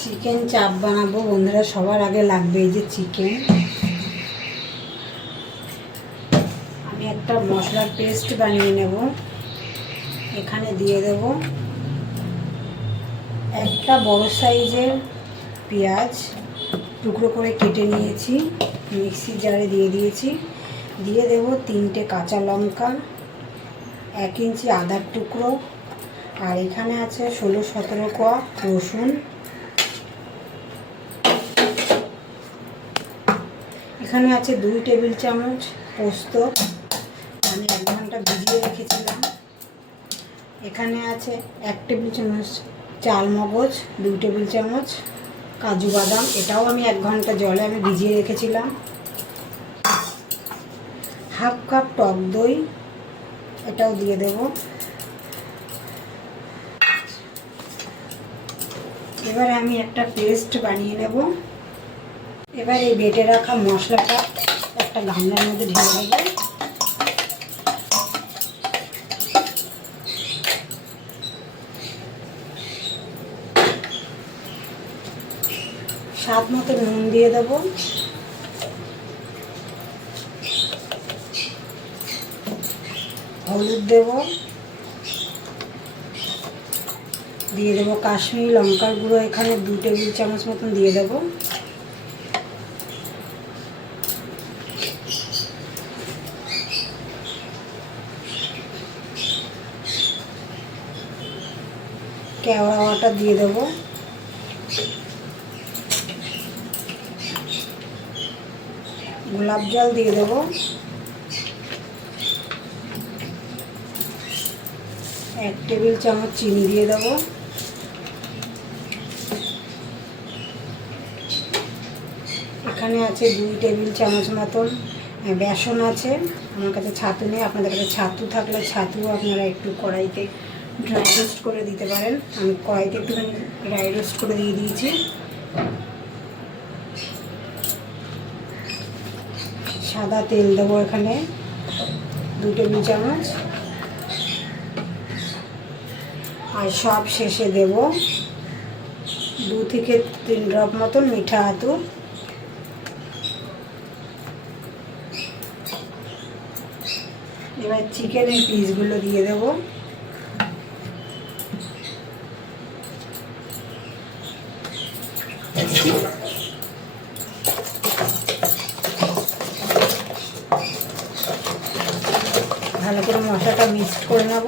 Chicken চাপ বানাবো বন্ধুরা। সবার আগে লাগবে এই যে চিকেন। আমি একটা মশলার পেস্ট বানিয়ে নেব। এখানে দিয়ে দেব একটা বড় সাইজের পেঁয়াজ টুকরো করে কেটে নিয়েছি, মিক্সি জারে দিয়ে দিয়েছি। দিয়ে দেব 3টে কাঁচা লঙ্কা, 1 ইঞ্চি আদার টুকরো, আর এখানে আছে 16-17 কোয়া রসুন। এখানে আছে 2 টেবিল চামচ পোস্ত, আমি 1 ঘন্টা ভিজিয়ে রেখেছিলাম। এখানে আছে 1 টেবিল চামচ চাল মগজ, 2 টেবিল চামচ কাজু বাদাম, এটাও আমি 1 ঘন্টা জলে ভিজিয়ে রেখেছিলাম। হাফ কাপ টক দই, এটাও দিয়ে দেব। এবার আমি একটা পেস্ট বানিয়ে নেব। এবার এই বেটে রাখা মশলাটা একটা গামলার মধ্যে ঢেলে দেব। স্বাদ মতো নুন দিয়ে দেব। হলুদ দেব, দিয়ে দেবো কাশ্মীরি লঙ্কার গুঁড়ো, এখানে 2 টেবিল চামচ মতন দিয়ে দেব। কেওড়া ওয়াটা দিয়ে দেব। গোলাপ জল দিয়ে দেব। 1 টেবিল চামচ চিনি দিয়ে দেব। এখানে আছে 2 টেবিল চামচ মতন বেসন আছে। আমার কাছে ছাতু নেই, আপনাদের কাছে ছাতু থাকলে ছাতু আপনারা একটু কড়াইতে ড্রাই রোস্ট করে দিতে পারেন। আমি কড়াইতে একটুখানি ড্রাই রোস্ট করে দিয়ে দিয়েছি। সাদা তেল দেবো এখানে 2 টেবিল চামচ, আর সব শেষে দেব 2 থেকে 3 ড্রপ মতন মিঠা আতর। এবার চিকেনের পিসগুলো দিয়ে দেব। ভালো করে মশলাটা মিক্সড করে নেব।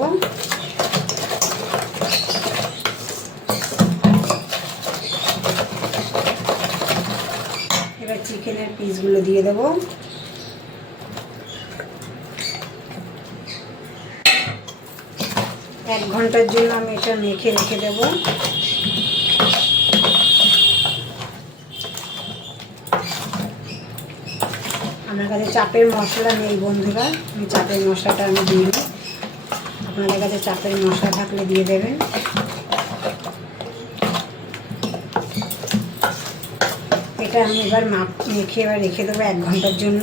এবার চিকেনের পিসগুলো দিয়ে দেব। এক ঘন্টার জন্য আমি এটা মেখে রেখে দেব। আমার কাছে চাপের মশলা নেই বন্ধুরা, আমি চাপের মশলাটা দিই। আপনাদের কাছে চাপের মশলা থাকলে দিয়ে দেবেন। এটা আমি এবার মেখে এবার রেখে দেবো 1 ঘন্টার জন্য।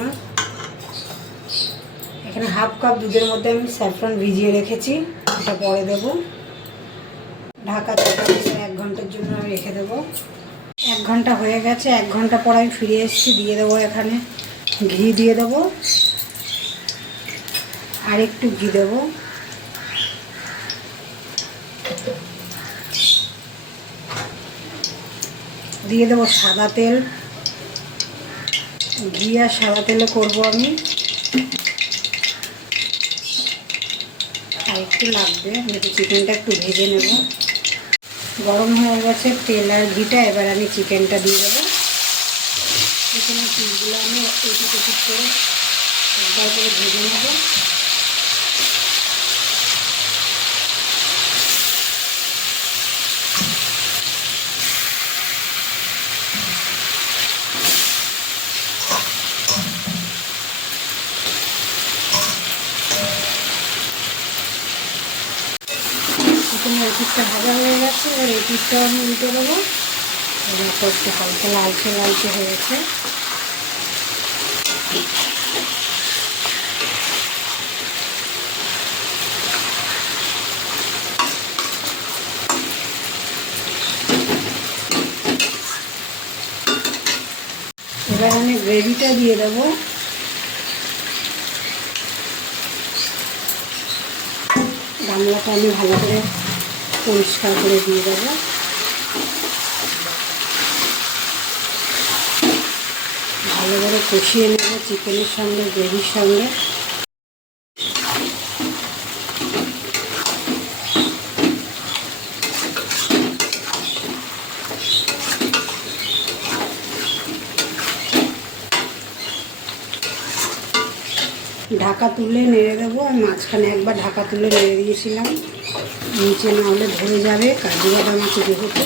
এখানে হাফ কাপ দুধের মধ্যে আমি স্যাফরন ভিজিয়ে রেখেছি, এটা পরে দেব। ঢাকা চাপা 1 ঘন্টার জন্য আমি রেখে দেবো। 1 ঘন্টা হয়ে গেছে। 1 ঘন্টা পর আমি ফিরে এসেছি। দিয়ে দেবো এখানে ঘি দিয়ে দেবো, আর একটু ঘি দেবো। দিয়ে দেবো সাদা তেল। ঘি আর সাদা তেলে করবো আমি। আর একটু লাগবে, যেহেতু চিকেনটা একটু ভেজে নেব। গরম হয়ে গেছে তেল আর ঘিটা, এবার আমি চিকেনটা দিয়ে দেবো। চিকেনের পিসগুলো আমি এপিট ওপিট করে একবার করে ভেজে নেব। চিকেনের পিসটা ভাজা হয়ে গেছে, এবার এই পিসটাও আমি উল্টে দেবো। এবার একটু হালকা লালচে লালচে হয়েছে। গ্রেভিটা দিয়ে দেবো। গামলাটা আমি ভালো করে পরিষ্কার করে দিয়ে দেবো। ভালো করে কষিয়ে নেব চিকেনের সঙ্গে, গ্রেভির সঙ্গে। ঢাকা তুলে নেড়ে দেবো। আর মাঝখানে একবার ঢাকা তুলে নেড়ে দিয়েছিলাম, নিচে না হলে ধরে যাবে কাজু বাদাম আছে যেহেতু।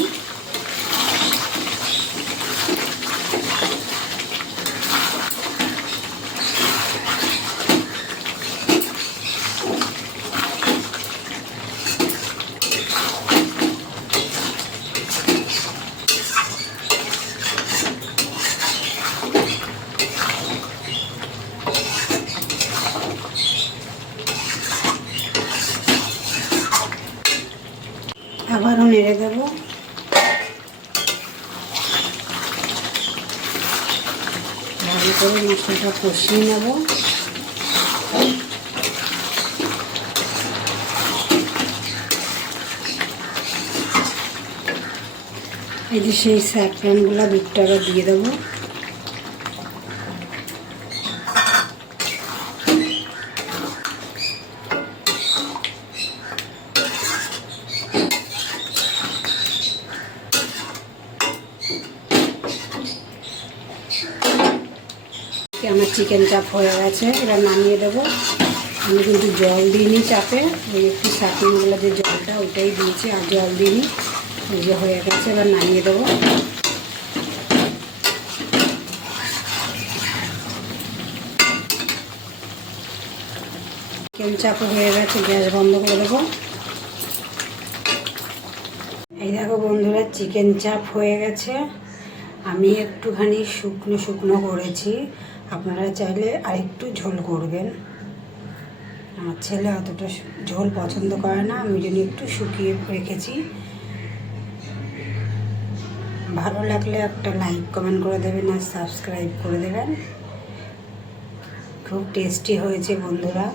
আবারও নেড়ে দেবো। ভালো করে মশলাটা কষিয়ে নেব। এই যে সেই স্যাফরনগুলো দুধটা আবার দিয়ে দেবো। আমার চিকেন চাপ হয়ে গেছে, এবার নামিয়ে দেবো। আমি কিন্তু জল দিইনি চাপে, ওই একটু সাকিনগুলো যে জলটা ওইটাই দিয়েছি, আর জল দিইনি। ওই যে হয়ে গেছে, এবার নামিয়ে দেবো। চিকেন চাপ হয়ে গেছে, গ্যাস বন্ধ করে দেবো। এই দেখো বন্ধুরা, চিকেন চাপ হয়ে গেছে। আমি একটুখানি শুকনো শুকনো করেছি, আপনারা চাইলে আরেকটু ঝোল করবেন। আমার ছেলে অতটা ঝোল পছন্দ করে না, আমি জন্য একটু শুকিয়ে রেখেছি। ভালো লাগলে একটা লাইক কমেন্ট করে দেবেন আর সাবস্ক্রাইব করে দেবেন। খুব টেস্টি হয়েছে বন্ধুরা।